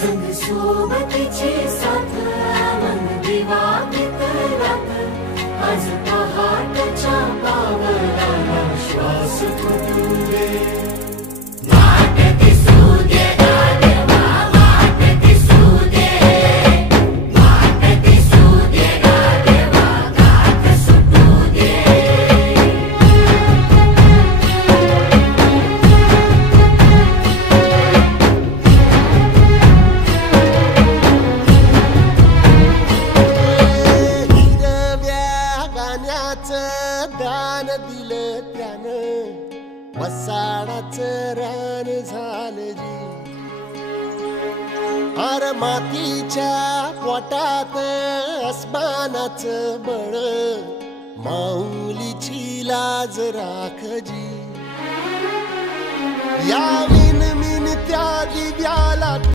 संग सोबतीची साथ मन दिवा मित्रात आज पहाटच्या पावलाला श्वास फुटू दे वाट दिसू दे गाढवा वाट दिसू दे वाट दिसू दे गाढवा गाठ सुटू दे दान दिलं त्यानं वसाडाचं रान झालं जी अर मातीच्या पोटात अस्मानाचं बळ माऊलीची लाज राख जी या विनमिन त्या दिव्याला